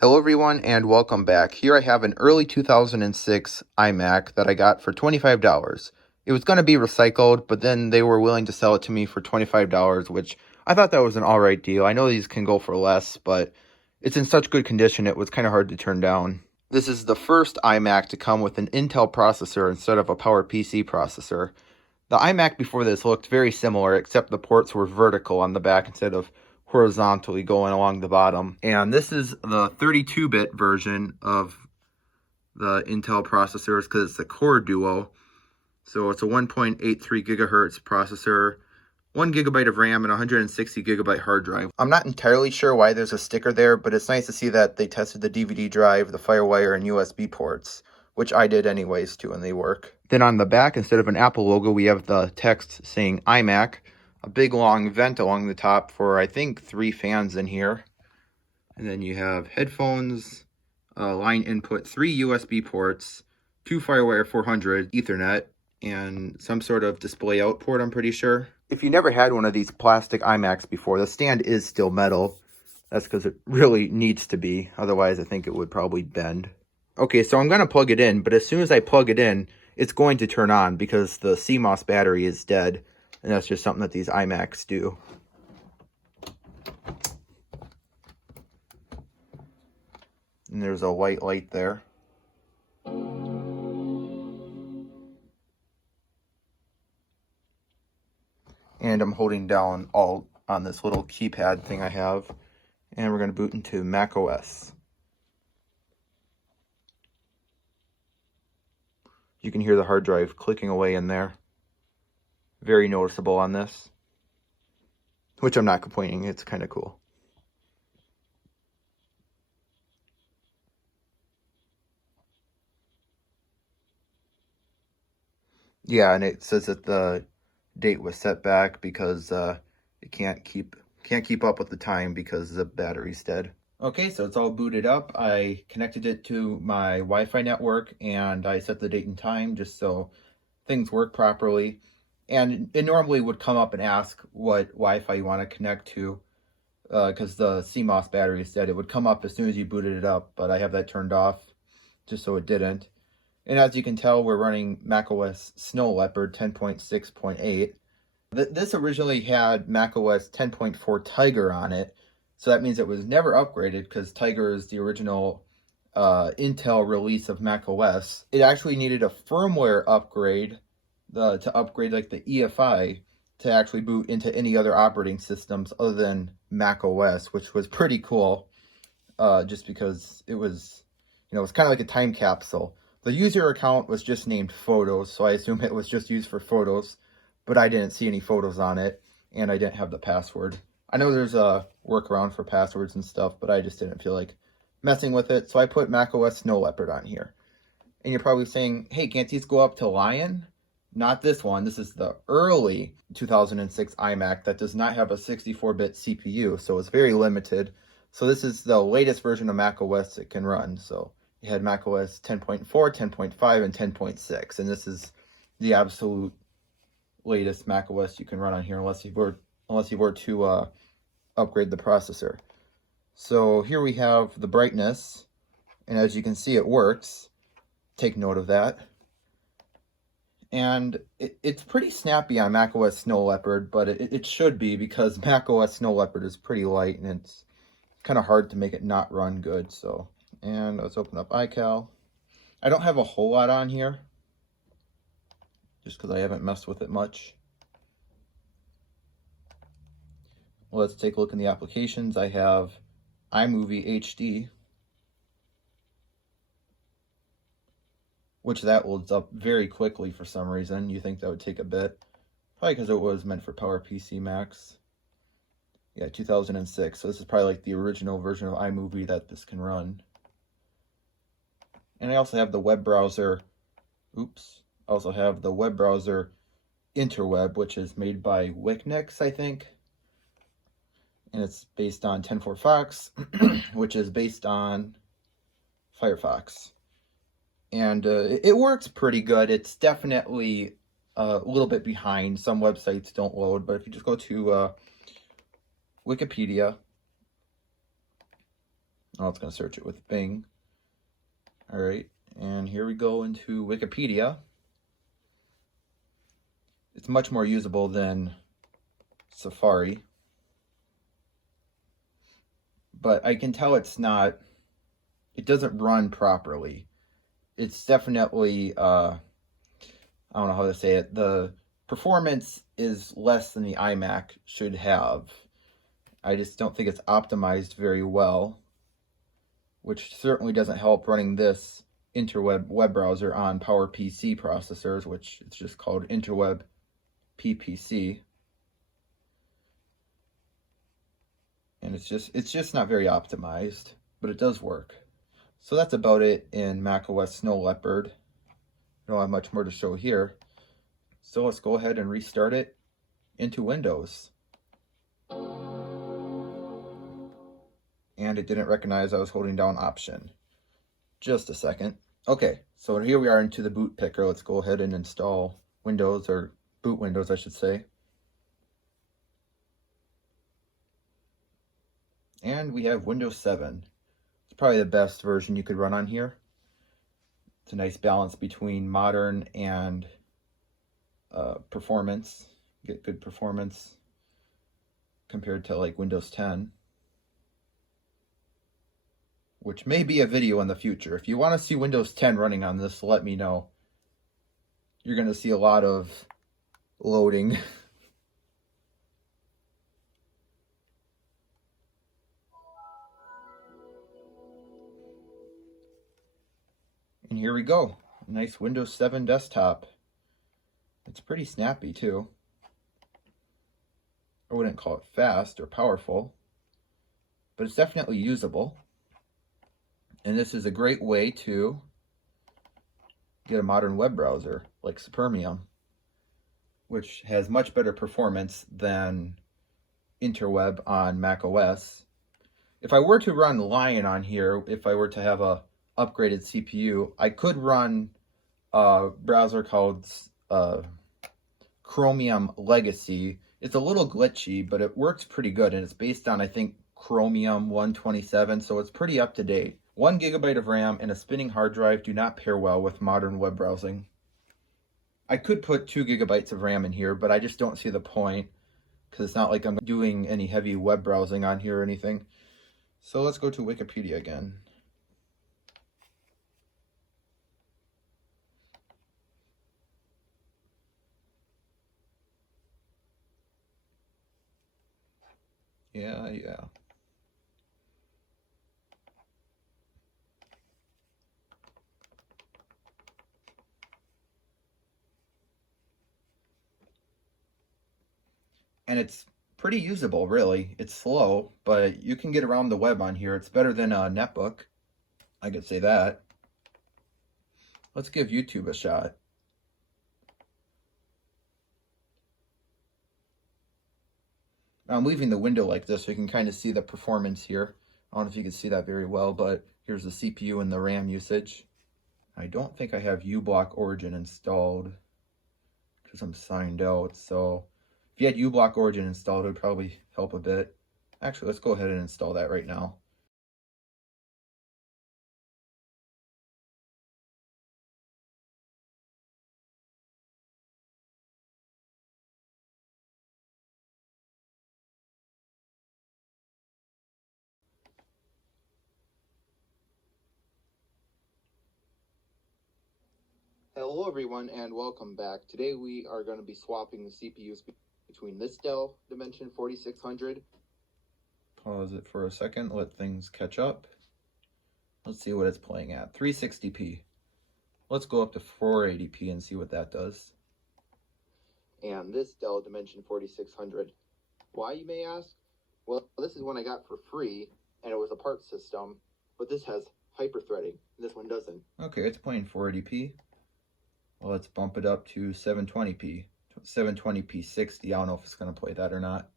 Hello everyone and welcome back. Here I have an early 2006 iMac that I got for $25. It was going to be recycled, but then they were willing to sell it to me for $25, which I thought that was an alright deal. I know these can go for less, but it's in such good condition it was kind of hard to turn down. This is the first iMac to come with an Intel processor instead of a PowerPC processor. The iMac before this looked very similar, except the ports were vertical on the back instead of horizontally going along the bottom. And this is the 32-bit version of the Intel processors because it's a Core Duo. So it's a 1.83 gigahertz processor, 1 gigabyte of RAM, and 160 gigabyte hard drive. I'm not entirely sure why there's a sticker there, but it's nice to see that they tested the DVD drive, the FireWire, and USB ports, which I did anyways too, and they work. Then on the back, instead of an Apple logo, we have the text saying iMac, a big long vent along the top for, I think, 3 fans in here. And then you have headphones, line input, 3 USB ports, 2 FireWire 400 Ethernet, and some sort of display out port, I'm pretty sure. If you never had one of these plastic iMacs before, the stand is still metal. That's because it really needs to be. Otherwise, I think it would probably bend. Okay, so I'm going to plug it in, but as soon as I plug it in, it's going to turn on because the CMOS battery is dead. And that's just something that these iMacs do. And there's a white light there. And I'm holding down Alt on this little keypad thing I have. And we're going to boot into macOS. You can hear the hard drive clicking away in there. Very noticeable on this. Which I'm not complaining, it's kind of cool. Yeah, and it says that the date was set back because it can't keep up with the time because the battery's dead. Okay, so it's all booted up. I connected it to my Wi-Fi network and I set the date and time just so things work properly. And it normally would come up and ask what Wi-Fi you want to connect to because the CMOS battery is dead. It would come up as soon as you booted it up, but I have that turned off just so it didn't. And as you can tell, we're running macOS Snow Leopard 10.6.8. This originally had macOS 10.4 Tiger on it, so that means it was never upgraded because Tiger is the original Intel release of macOS. It actually needed a firmware upgrade to upgrade like the EFI to actually boot into any other operating systems other than macOS, which was pretty cool just because it was, it's kind of like a time capsule. The user account was just named Photos, so I assume it was just used for photos, but I didn't see any photos on it, and I didn't have the password. I know there's a workaround for passwords and stuff, but I just didn't feel like messing with it, so I put macOS Snow Leopard on here. And you're probably saying, hey, can't these go up to Lion? Not this one. This is the early 2006 iMac that does not have a 64-bit CPU, so it's very limited. So this is the latest version of macOS it can run, so you had macOS 10.4, 10.5, and 10.6, and this is the absolute latest macOS you can run on here, unless you were to upgrade the processor. So here we have the brightness, and as you can see, it works. Take note of that. And it's pretty snappy on macOS Snow Leopard, but it should be because macOS Snow Leopard is pretty light, and it's kind of hard to make it not run good, so. And let's open up iCal. I don't have a whole lot on here, just because I haven't messed with it much. Let's take a look in the applications. I have iMovie HD, which that loads up very quickly for some reason. You think that would take a bit. Probably because it was meant for PowerPC Macs. Yeah, 2006. So this is probably like the original version of iMovie that this can run. And I also have the web browser, I also have the web browser Interweb, which is made by Wiknix, I think. And it's based on 10.4 Fox, which is based on Firefox. And it works pretty good. It's definitely a little bit behind. Some websites don't load, but if you just go to Wikipedia, Oh, it's going to search it with Bing. All right, and here we go into Wikipedia. It's much more usable than Safari, but I can tell it doesn't run properly. It's definitely, I don't know how to say it, the performance is less than the iMac should have. I just don't think it's optimized very well, which certainly doesn't help running this interweb web browser on PowerPC processors, which it's just called interweb PPC. And it's just not very optimized, but it does work. So that's about it in macOS Snow Leopard. I don't have much more to show here. So let's go ahead and restart it into Windows. And it didn't recognize I was holding down Option. Just a second. Okay, so here we are into the boot picker. Let's go ahead and install Windows, or boot Windows, I should say. And we have Windows 7. It's probably the best version you could run on here. It's a nice balance between modern and performance. Get good performance compared to like Windows 10. Which may be a video in the future. If you want to see Windows 10 running on this, let me know. You're going to see a lot of loading. And here we go. A nice Windows 7 desktop. It's pretty snappy too. I wouldn't call it fast or powerful, but it's definitely usable. And this is a great way to get a modern web browser like Supermium, which has much better performance than Interweb on macOS. If I were to run Lion on here, if I were to have a upgraded CPU, I could run a browser called Chromium Legacy. It's a little glitchy, but it works pretty good, and it's based on, I think, Chromium 127, so it's pretty up to date. 1 GB of RAM and a spinning hard drive do not pair well with modern web browsing. I could put 2 GB of RAM in here, but I just don't see the point, because it's not like I'm doing any heavy web browsing on here or anything. So let's go to Wikipedia again. Yeah. And it's pretty usable, really. It's slow, but you can get around the web on here. It's better than a netbook. I could say that. Let's give YouTube a shot. I'm leaving the window like this so you can kind of see the performance here. I don't know if you can see that very well, but here's the CPU and the RAM usage. I don't think I have uBlock Origin installed because I'm signed out. So if you had uBlock Origin installed, it would probably help a bit. Actually, let's go ahead and install that right now. Hello everyone and welcome back. Today we are going to be swapping the CPUs between this Dell Dimension 4600. Pause it for a second, let things catch up. Let's see what it's playing at. 360p. Let's go up to 480p and see what that does. And this Dell Dimension 4600. Why, you may ask? Well, this is one I got for free and it was a part system, but this has hyper-threading. This one doesn't. Okay, it's playing 480p. Well, let's bump it up to 720p. 720p 60. I don't know if it's going to play that or not.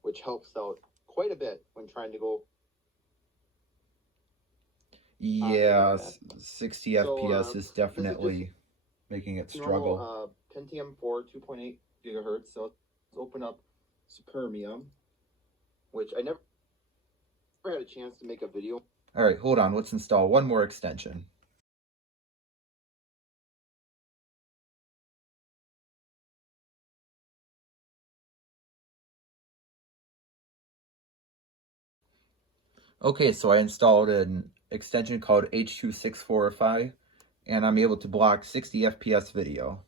Which helps out quite a bit when trying to go. Yeah, 60 FPS is definitely making it struggle. Pentium 4 2.8 gigahertz. So let's open up Supermium. And let's see what it does. Okay, so this is just a normal Pentium 4 2.8 gigahertz. So let's open up Supermium. which I never had a chance to make a video. All right, hold on. Let's install one more extension. Okay, so I installed an extension called H.264 and I'm able to block 60 FPS video.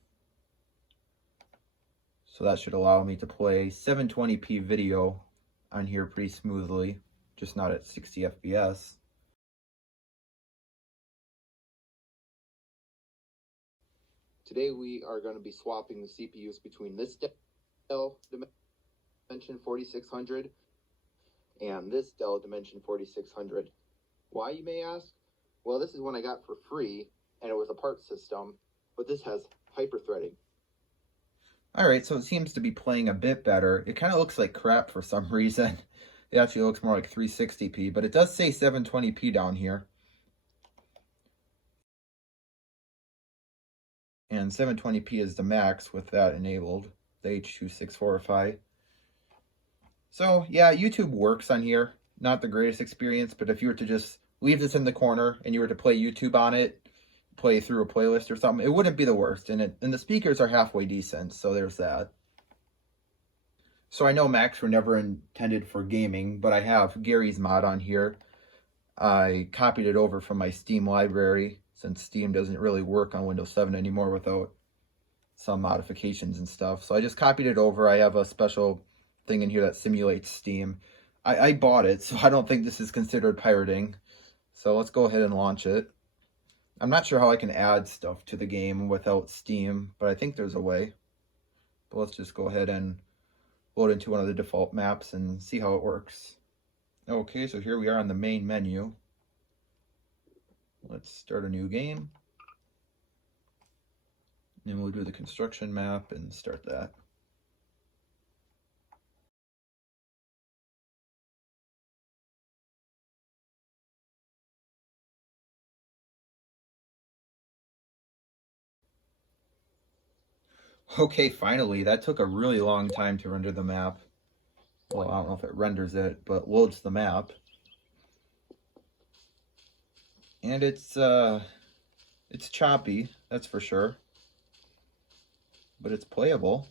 So that should allow me to play 720p video on here pretty smoothly, just not at 60 FPS. Today we are going to be swapping the CPUs between this Dell Dimension 4600 and this Dell Dimension 4600. Why, you may ask? Well, this is one I got for free, and it was a part system, but this has hyper-threading. Alright, so it seems to be playing a bit better. It kind of looks like crap for some reason. It actually looks more like 360p, but it does say 720p down here. And 720p is the max with that enabled, the H.264. So, yeah, YouTube works on here. Not the greatest experience, but if you were to just leave this in the corner and you were to play YouTube on it, play through a playlist or something, it wouldn't be the worst. And the speakers are halfway decent, so there's that. So I know Macs were never intended for gaming, but I have Gary's mod on here. I copied it over from my Steam library, since Steam doesn't really work on Windows 7 anymore without some modifications and stuff. So I just copied it over. I have a special thing in here that simulates Steam. I bought it, so I don't think this is considered pirating. So let's go ahead and launch it. I'm not sure how I can add stuff to the game without Steam, but I think there's a way. But let's just go ahead and load into one of the default maps and see how it works. Okay, so here we are on the main menu. Let's start a new game. And we'll do the construction map and start that. Okay, finally, that took a really long time to render the map. Well, I don't know if it renders it, but loads the map. And it's choppy, that's for sure. But it's playable.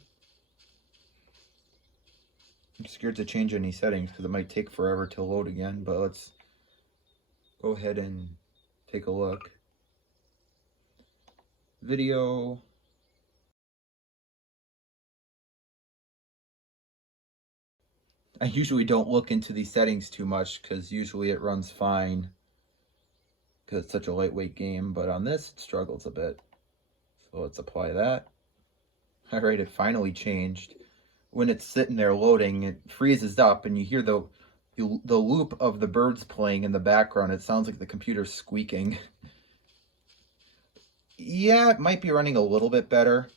I'm scared to change any settings because it might take forever to load again, but let's go ahead and take a look. Video. I usually don't look into these settings too much because usually it runs fine because it's such a lightweight game, but on this it struggles a bit. So let's apply that. All right, it finally changed. When it's sitting there loading, it freezes up and you hear the loop of the birds playing in the background. It sounds like the computer's squeaking. Yeah, it might be running a little bit better.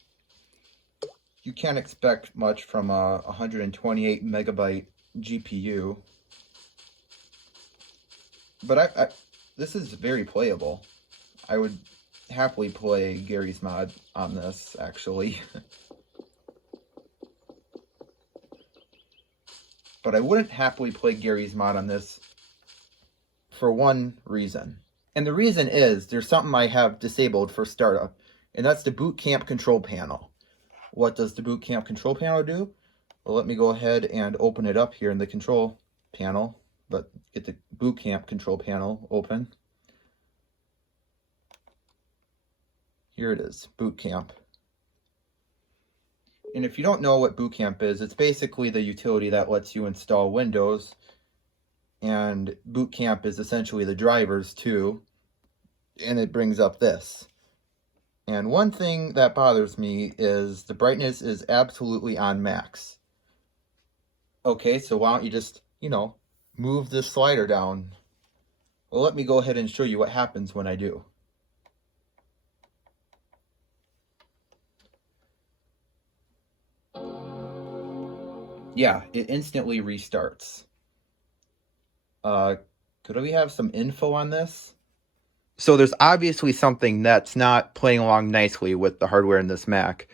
You can't expect much from a 128 megabyte GPU. But this is very playable. I would happily play Gary's mod on this, actually. But I wouldn't happily play Gary's mod on this for one reason. And the reason is there's something I have disabled for startup, and that's the Bootcamp control panel. What does the Bootcamp control panel do? Well, let me go ahead and open it up here in the control panel, but get the Bootcamp control panel open. Here it is, Bootcamp. And if you don't know what Bootcamp is, it's basically the utility that lets you install Windows. And Bootcamp is essentially the drivers too. And it brings up this. And one thing that bothers me is the brightness is absolutely on max. Okay, so why don't you just, move this slider down? Well, let me go ahead and show you what happens when I do. Yeah, it instantly restarts. Could we have some info on this? So there's obviously something that's not playing along nicely with the hardware in this Mac.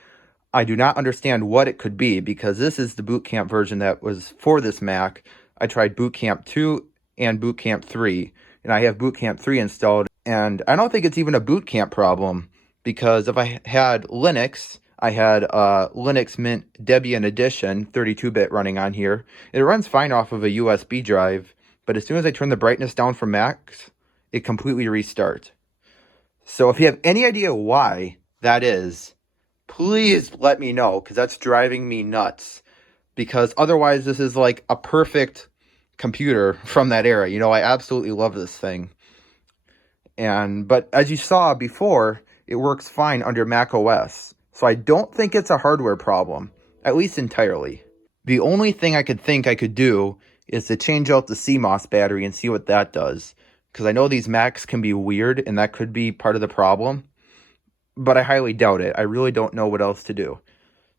I do not understand what it could be because this is the Bootcamp version that was for this Mac. I tried Bootcamp 2 and Bootcamp 3, and I have Bootcamp 3 installed, and I don't think it's even a Bootcamp problem, because if I had Linux, I had Linux Mint Debian Edition 32-bit running on here. It runs fine off of a USB drive, but as soon as I turn the brightness down for Macs, it completely restarts. So if you have any idea why that is, please let me know, because that's driving me nuts. Because otherwise, this is like a perfect computer from that era. You know, I absolutely love this thing. But as you saw before, it works fine under Mac OS. So I don't think it's a hardware problem, at least entirely. The only thing I could think I could do is to change out the CMOS battery and see what that does. Because I know these Macs can be weird, and that could be part of the problem. But I highly doubt it. I really don't know what else to do.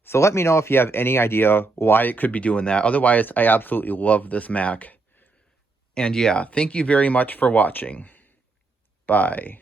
So let me know if you have any idea why it could be doing that. Otherwise, I absolutely love this Mac. And yeah, thank you very much for watching. Bye.